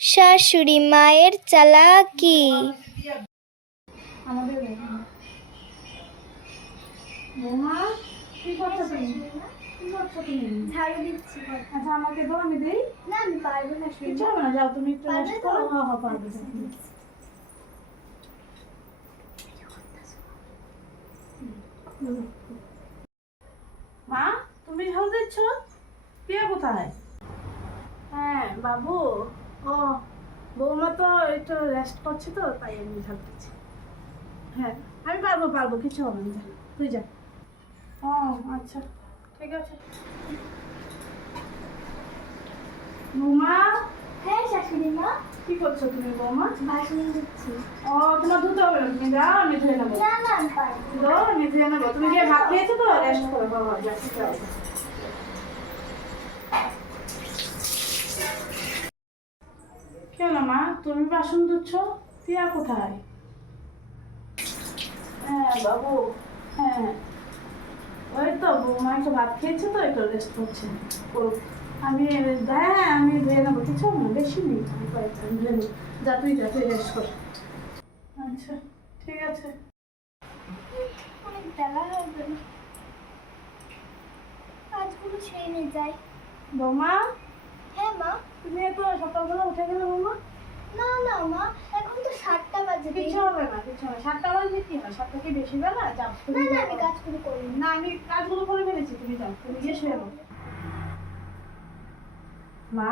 শাশুড়ি মায়ের চালাকি। আচ্ছা আমাকে দাও আমি দিই। না আমি পারব না কিছু হবে না যাও তুমি একটু পারবে রেস্ট তো? করো হ্যাঁ হ্যাঁ পারবে মা তুমি ঝাল দিচ্ছ? কোথায়? হ্যাঁ বাবু। ও বৌমা তো একটু রেস্ট করছে তো তাই আমি ঝাল দিচ্ছি হ্যাঁ আমি পারব পারব কিছু হবে না। তুই যা। ও আচ্ছা ঠিক আছে। বৌমা? হ্যাঁ শাশুড়ি মা। কি করছ তুমি বৌমা? বাসন দিচ্ছি ও তোমার ধুতে হবে না তুমি যাও আমি ধুয়ে নেব। না না আমি পারব। দাও আমি ধুয়ে নেব তুমি গিয়ে ভাত খেয়েছো তো রেস্ট করো বাবা যা ঠিক আছে কেন মা তুমি বাসন ধুচ্ছ? টিয়া কোথায়? হ্যাঁ বাবু হ্যাঁ। ওই তো বৌমা একটু ভাত খেয়েছে তো একটু রেস্ট করছে। আমি হ্যাঁ আমি ধুয়ে নেব। কিছু না বেশি নেই। আমি কয়েকটা ধুয়ে নেব। যা তুই যা তুই রেস্ট কর। আচ্ছা ঠিক আছে। অনেক বেলা হবে না কাজগুলো ছেড়ে নিয়ে যাই। বৌমা? হ্যাঁ মা। তুমি এত সকালবেলা উঠে গেলে বৌমা? না না মা এখন তো সাতটা বাজে কিছু হবে না কিছু হবে সাতটা বাজে কি হয়? সাতটা কি বেশি বেলা? যাও না তুমি না। আমি কাজগুলো করি না আমি কাজগুলো করে ফেলেছি তুমি যাও। তুমি গিয়ে শুয়ে মা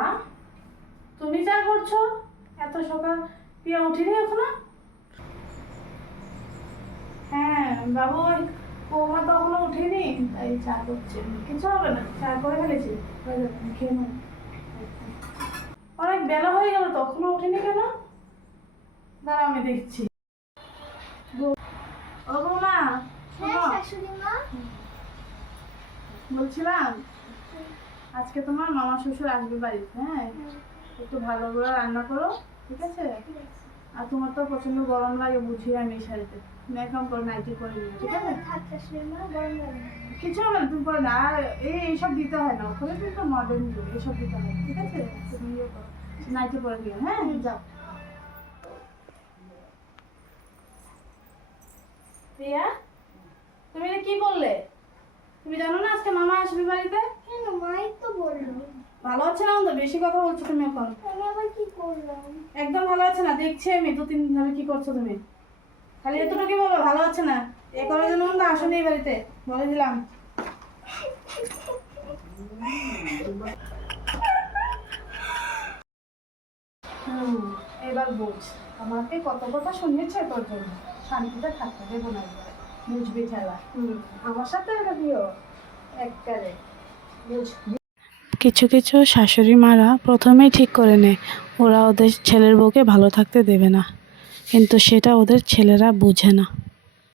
তুমি যা করছ এত সকাল পিয়া উঠিনি এখনও? হ্যাঁ বাবু ওই বৌমা তো এখনও উঠিনি। তাই চা করছে। কিছু হবে না চা করে ফেলেছি। হয়ে যাবে, খেয়ে নাও। বেলা হয়ে গেল তখনও উঠিনি কেন? দাঁড়া আমি দেখছি। ও বৌমা হ্যাঁ বলছিলাম আজকে তোমার মামা শ্বশুর আসবে বাড়িতে হ্যাঁ? একটু ভালো করে রান্না করো ঠিক আছে? আর তোমার তো প্রচণ্ড গরম লাগে বুঝি আমি এই শাড়িতে। করে নাইটি করে নিও ঠিক আছে? না, থাক শাশুড়ি মা গরম লাগে। না। কিছু হবে না তুমি এইসব দিতে হয় না। ওখানে কিন্তু মডার্ন যুগ এইসব দিতে হয় ঠিক আছে। তুমি ইয়ে করো। নাইটি করে দিও হ্যাঁ? যাও। প্রিয়া তুমি এটা কি করলে? তুমি জানো না আজকে মামা আসবে বাড়িতে? কেন? মাই তো বলল। ভালো আছে না তো বেশি কথা বলছো তুমি এখন। আমি আবার কি করলাম? একদম ভালো আছে না দেখছি আমি দু তিন দিন ধরে কি করছ তুমি। খালি এতটুকু বলো ভালো আছে না? এ করার জন্য আসো এই বাড়িতে বলে দিলাম হুম এবার বোঝ। আমাকে কত কথা শুনিয়েছে তোর জন্য। শান্তিতে থাকতে দেবো না এবারে। বুঝবি হুম, আমার সাথে এটা দিও। একবারে বুঝ। কিছু কিছু শাশুড়ি মারা প্রথমেই ঠিক করে নেয়, ওরা ওদের ছেলের বউকে ভালো থাকতে দেবে না। কিন্তু সেটা ওদের ছেলেরা বুঝে না।